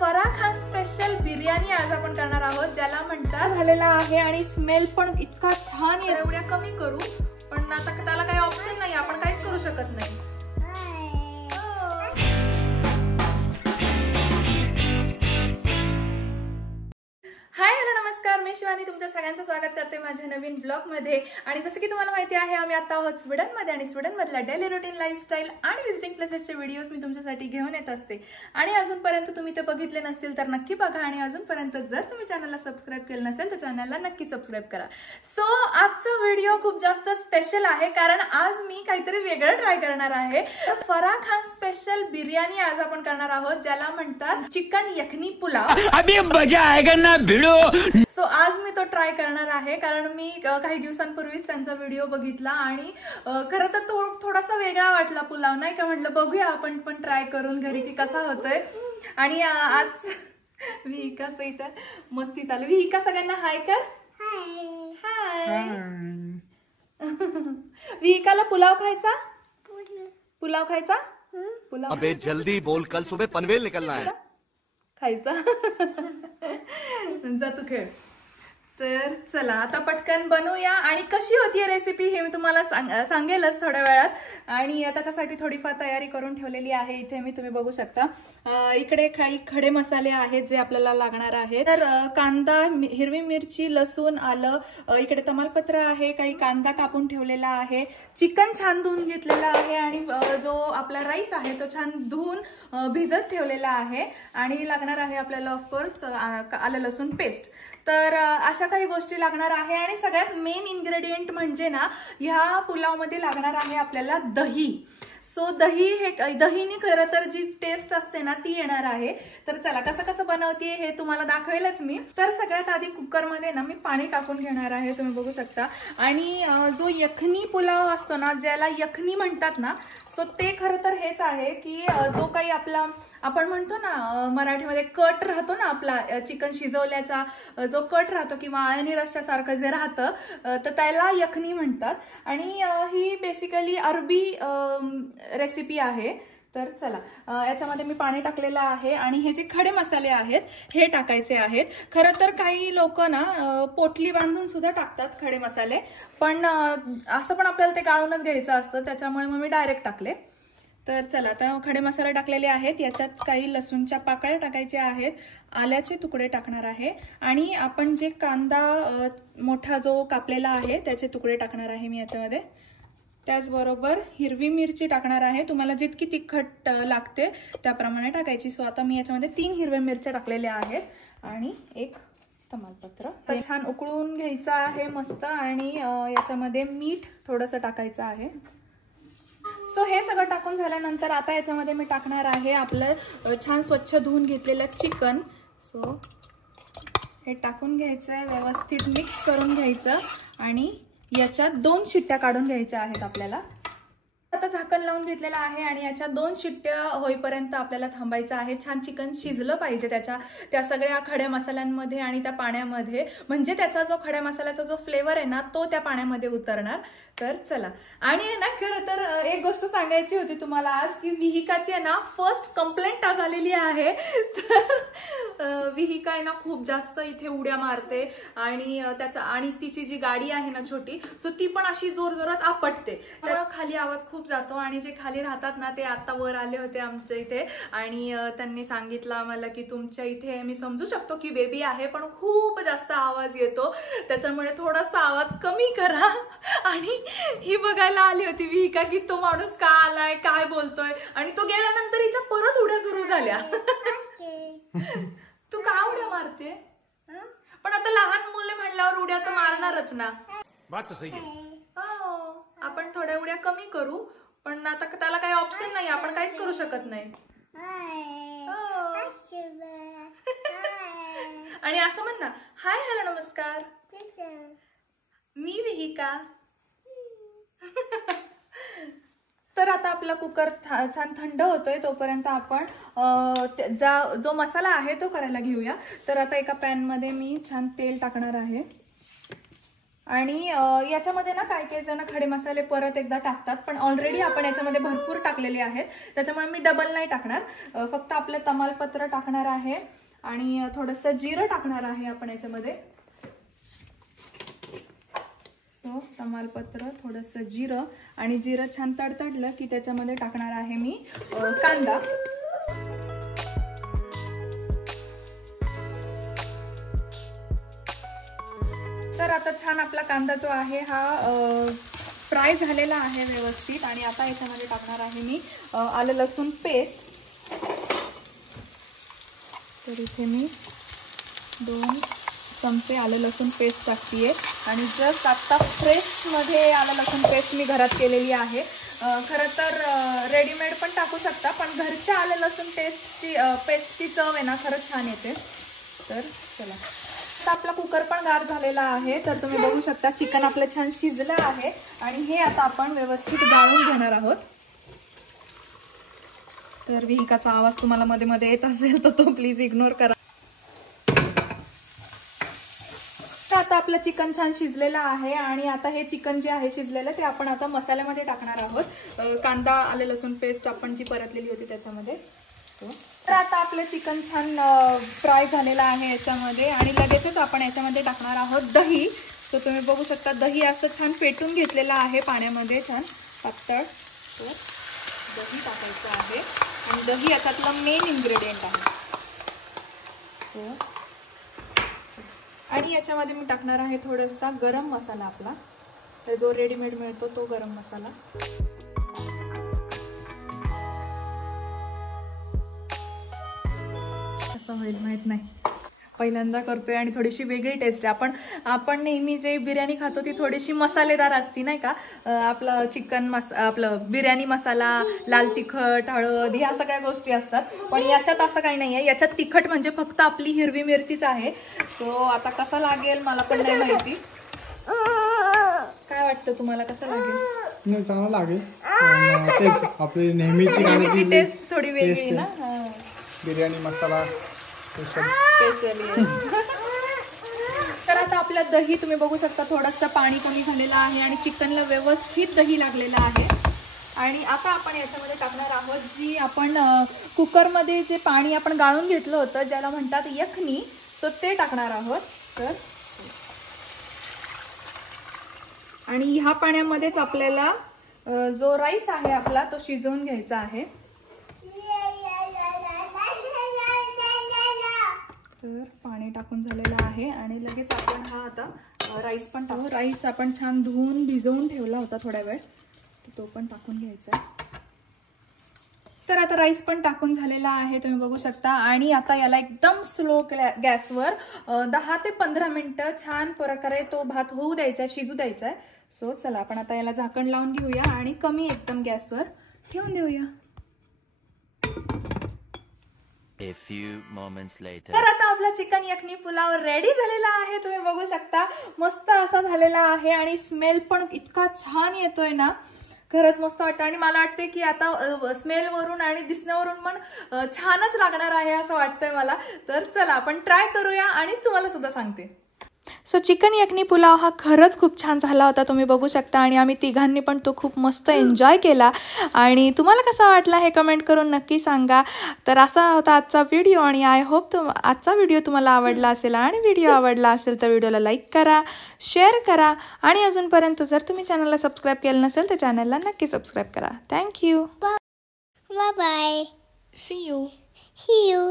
Farah Khan special biryani आज आपण करणार आहोत, ज्याला म्हणतात झालेला आहे आणि स्मेल पण इतका छान आहे। एवढ्या कमी करू, पण आता त्याला काही ऑप्शन नाही, आपण काहीच करू शकत नाही। हाय हॅलो नमस्कार, मी शिवानी तुमच्या सगळ्यांचं स्वागत करते माझ्या नवीन ब्लॉग मध्ये। आणि जसं की तुम्हाला माहिती आहे, आम्ही आता आहोत स्वीडन मध्ये आणि स्वीडन मधल्या डेली रुटीन लाईफस्टाईल आणि विजिटिंग प्लेसेसचे व्हिडिओज मी तुमच्यासाठी घेऊन येत असते। आणि अजूनपर्यंत तुम्ही ते बघितले नसतील तर नक्की बघा, आणि अजूनपर्यंत जर तुम्ही चॅनलला सबस्क्राइब केलं नसेल तर चॅनलला नक्की सबस्क्राइब करा। सो आजचा व्हिडिओ खूप जास्त स्पेशल आहे, कारण आज मी काहीतरी वेगळं ट्राय करणार आहे। फराह खान स्पेशल बिर्याणी आज आपण करणार आहोत, ज्याला म्हणतात चिकन यखनी पुलाव। अभी मजा आएगा ना भिड़ो। सो आज मी तो ट्राय करणार आहे, कारण मी काही दिवसांपूर्वीच त्यांचा व्हिडिओ बघितला आणि खरं तर थोडासा वेगळा वाटला पुलाव, नाही का? म्हटलं बघूया आपण पण ट्राय करून घरी की कसा होतोय। आणि आज विहिकाचं इथं मस्ती चालू। विहिका सगळ्यांना हाय कर। हाय। विहिकाला पुलाव खायचा, पुलाव खायचा, पुलाव। अबे जल्दी बोल, कल सुबह पनवेल निकलना है। खायचा। जा तू खेळ। तर चला आता पटकन बनवूया, आणि कशी होती रेसिपी हे मी तुम्हाला सांगेलच थोड्या वेळात। आणि त्याच्यासाठी थोडीफार तयारी करून ठेवलेली आहे इथे मी, तुम्ही बघू शकता। इकडे काही खडे मसाले आहेत जे आपल्याला लागणार आहेत। तर कांदा, हिरवी मिरची, लसूण, आलं, इकडे तमालपत्र आहे, काही कांदा कापून ठेवलेला आहे, चिकन छान धुवून घेतलेला आहे, आणि जो आपला राईस आहे तो छान धुवून भिजत ठेवलेला आहे, आणि लागणार आहे आपल्याला ऑफकोर्स आलं लसूण पेस्ट। तर अशा काही गोष्टी लागणार आहे, आणि सगळ्यात मेन इन्ग्रेडियंट म्हणजे ना, ह्या पुलावमध्ये लागणार आहे आपल्याला दही। सो दहीने खरं तर जी टेस्ट असते ना ती येणार आहे। तर चला कसं कसं बनवते हे तुम्हाला दाखवेलच मी। तर सगळ्यात आधी कुकरमध्ये ना मी पाणी टाकून घेणार आहे, तुम्ही बघू शकता। आणि जो यखनी पुलाव असतो ना, ज्याला यखनी म्हणतात ना, सो ते खरं तर हेच आहे की जो काही आपला आपण म्हणतो ना मराठीमध्ये कट राहतो ना, आपला चिकन शिजवल्याचा जो कट राहतो किंवा आळणी रश्श्यासारखं जे राहतं, तर त्याला यखनी म्हणतात। आणि ही बेसिकली अरबी रेसिपी आहे। तर चला याच्यामध्ये मी पाणी टाकलेलं आहे, आणि हे जे खडे मसाले आहेत हे टाकायचे आहेत। खरं तर काही लोक ना पोटली बांधून सुद्धा टाकतात खडे मसाले, पण असं पण आपल्याला ते गाळूनच घ्यायचं असतं, त्याच्यामुळे मग मी डायरेक्ट टाकले। तर चला आता खडे मसाले टाकलेले आहेत, याच्यात काही लसूणच्या पाकळ्या टाकायच्या आहेत, आल्याचे तुकडे टाकणार आहे, आणि आपण जे कांदा मोठा जो कापलेला आहे त्याचे तुकडे टाकणार आहे मी याच्यामध्ये। त्याचबरोबर हिरवी मिरची टाकणार आहे, तुम्हाला जितकी तिखट लागते त्याप्रमाणे टाकायची। सो आता मी याच्यामध्ये 3 हिरव्या मिरच्या टाकलेल्या आहेत, आणि एक तमालपत्र। तर छान उकळून घ्यायचं आहे मस्त, आणि याच्यामध्ये मीठ थोडंसं टाकायचं आहे। सो हे सगळं टाकून झाल्यानंतर आता याच्यामध्ये मी टाकणार आहे आपलं छान स्वच्छ धुवून घेतलेलं चिकन। सो हे टाकून घ्यायचं आहे, व्यवस्थित मिक्स करून घ्यायचं, आणि याच्यात 2 शिट्ट्या काढून घ्यायच्या आहेत आपल्याला। आता झाकण लावून घेतलेलं आहे, आणि याच्या 2 शिट्ट्या होईपर्यंत आपल्याला थांबायचं आहे। छान चिकन शिजलं पाहिजे त्या सगळ्या खड्या मसाल्यांमध्ये आणि त्या पाण्यामध्ये, म्हणजे त्याचा जो खड्या मसाल्याचा जो फ्लेवर आहे ना तो त्या पाण्यामध्ये उतरणार। तर चला, आणि ना खरं तर एक गोष्ट सांगायची होती तुम्हाला आज, की विहिकाची आहे ना फर्स्ट कंप्लेंट आज आलेली आहे। तर विहिका आहे ना खूप जास्त इथे उड्या मारते, आणि तिची जी गाडी आहे ना छोटी, सो ती पण अशी जोरजोरात आपटते, तर खाली आवाज खूप जातो। आणि जे खाली राहतात ना ते आता वर आले होते आमच्या इथे, आणि त्यांनी सांगितलं आम्हाला की तुमच्या इथे मी समजू शकतो की बेबी आहे, पण खूप जास्त आवाज येतो, त्याच्यामुळे थोडासा आवाज कमी करा। आणि ही बघायला आली होती विहिका की तो माणूस का आलाय, काय बोलतोय, आणि तो गेल्यानंतर हिच्या परत उड्या सुरू झाल्या। तू का उड्या मारते? पण आता लहान मुले म्हणल्यावर उड्या तर मारणारच ना। बात तो सही है। हो, आपण थोड्या उड्या कमी करू, पण आता त्याला काही ऑप्शन नाही, आपण काहीच करू शकत नाही। आणि असं म्हण ना, हाय हॅलो नमस्कार, मी विहिका। तर आता आपला कुकर छान थंड होतोय, तोपर्यंत आपण जो मसाला आहे तो करायला घेऊया। तर आता एका पॅन मध्ये मी छान तेल टाकणार आहे, आणि याच्यामध्ये ना काही जण खडे मसाले परत एकदा टाकतात, पण ऑलरेडी आपण याच्यामध्ये भरपूर टाकलेले आहेत, त्याच्यामुळे मी डबल नाही टाकणार. फक्त आपलं तमालपत्र टाकणार आहे आणि थोडंसं जिरं टाकणार आहे आपण याच्यामध्ये. सो तमालपत्र, थोडंसं जिरं, आणि जिरं छान तडतडलं की त्याच्यामध्ये टाकणार आहे मी कांदा. तर आता छान आपला कांदा जो आहे हा फ्राय झालेला आहे व्यवस्थित. आणि आता याच्यामध्ये टाकणार आहे मी आलं लसूण पेस्ट. तर इथे मी 2 चमचे आलं लसूण पेस्ट टाकते. आणि जस्ट आत्ता फ्रेशमध्ये आलं लसूण पेस्ट मी घरात केलेली आहे. खरं तर रेडीमेड पण टाकू शकता, पण घरच्या आलं लसूण पेस्टची चव आहे ना खरंच छान येते. तर चला, आता आपला कुकर पण गार झालेला आहे. तर तुम्ही बघू शकता चिकन आपलं छान शिजलं आहे आणि हे आता आपण व्यवस्थित गाळून घेणार आहोत. तर विहिकाचा आवाज तुम्हाला मध्ये मध्ये येत असेल तर तो प्लीज इग्नोर करा. तर आता आपलं चिकन छान शिजलेलं आहे आणि आता हे चिकन जे आहे शिजलेलं ते आपण आता मसाल्यामध्ये टाकणार आहोत. कांदा आलं लसूण पेस्ट आपण जी परतलेली होती त्याच्यामध्ये. तर आता आपलं चिकन छान फ्राय झालेलं आहे याच्यामध्ये. आणि लगेचच आपण याच्यामध्ये टाकणार आहोत दही. सो तुम्ही बघू शकता दही असं छान फेटून घेतलेलं आहे पाण्यामध्ये, छान पातळ. तो दही टाकायचं आहे आणि दही याच्यातलं मेन इन्ग्रेडियंट आहे. आणि याच्यामध्ये मी टाकणार आहे थोडासा गरम मसाला आपला, जो रेडीमेड मिळतो तो गरम मसाला. कसं होईल माहित नाही, पहिल्यांदा करतोय आणि थोडीशी वेगळी टेस्ट आहे. आपण नेहमी जे बिर्याणी खातो ती थोडीशी मसालेदार असती नाही का. आपलं चिकन आपलं बिर्याणी मसाला, लाल तिखट, हळद, ह्या सगळ्या गोष्टी असतात. पण याच्यात असं काही नाही आहे. याच्यात तिखट म्हणजे फक्त आपली हिरवी मिरचीच आहे. सो आता कसं लागेल मला पण नाही माहिती. काय वाटतं तुम्हाला, कसं लागेल? नाही, चांगलं लागेल. तेच आपली नेहमीची टेस्ट थोडी वेगळी ना. बिर्याणी मसाला स्पेशल. तर आता आपल्या दही तुम्ही बघू शकता थोडंसं पाणी कमी झालेलं आहे आणि चिकनला व्यवस्थित दही लागलेलं आहे. आणि आता आपण याच्यामध्ये टाकणार आहोत जी आपण कुकरमध्ये जे पाणी आपण गाळून घेतलं होतं, ज्याला म्हणतात यखनी. सो ते टाकणार आहोत. तर आणि ह्या पाण्यामध्येच आपल्याला जो राईस आहे आपला तो शिजवून घ्यायचा आहे. तर पाणी टाकून झालेलं आहे आणि लगेच आपण हा आता राईस पण टाकू. राईस आपण छान धुवून भिजवून ठेवला होता थोडा वेळ, तो पण टाकून घ्यायचा. तर आता राईस पण टाकून झालेला आहे तुम्ही बघू शकता. आणि आता याला एकदम स्लो गॅसवर 10 ते 15 मिनिटं छान प्रकारे तो भात होऊ द्यायचा, शिजू द्यायचा. सो चला आपण आता याला झाकण लावून घेऊया आणि कमी एकदम गॅसवर ठेवून देऊया. A few moments later. तर आता आपला चिकन यखनी पुलाव रेडी झालेला आहे तुम्ही बघू शकता. मस्त असा झालेला आहे आणि स्मेल पण इतका छान येतोय ना, खरंच मस्त वाटतं. आणि मला वाटते की आता स्मेलवरून आणि दिसण्यावरून पण छानच लागणार आहे असं वाटतंय मला. तर चला आपण ट्राय करूया आणि तुम्हाला सुद्धा सांगते. सो चिकन यखनी पुलाव हा खरंच खूप छान झाला होता तुम्ही बघू शकता. आणि आम्ही तिघांनी पण तो खूप मस्त एन्जॉय केला. आणि तुम्हाला कसा वाटला हे कमेंट करून नक्की सांगा. तर असा होता आजचा व्हिडिओ आणि आय होप आजचा व्हिडिओ तुम्हाला आवडला असेल. आणि व्हिडिओ आवडला असेल तर व्हिडिओला लाईक करा, शेअर करा. आणि अजूनपर्यंत जर तुम्ही चॅनलला सबस्क्राईब केलं नसेल तर चॅनलला नक्की सबस्क्राईब करा. Thank you. Bye bye. See you. See you.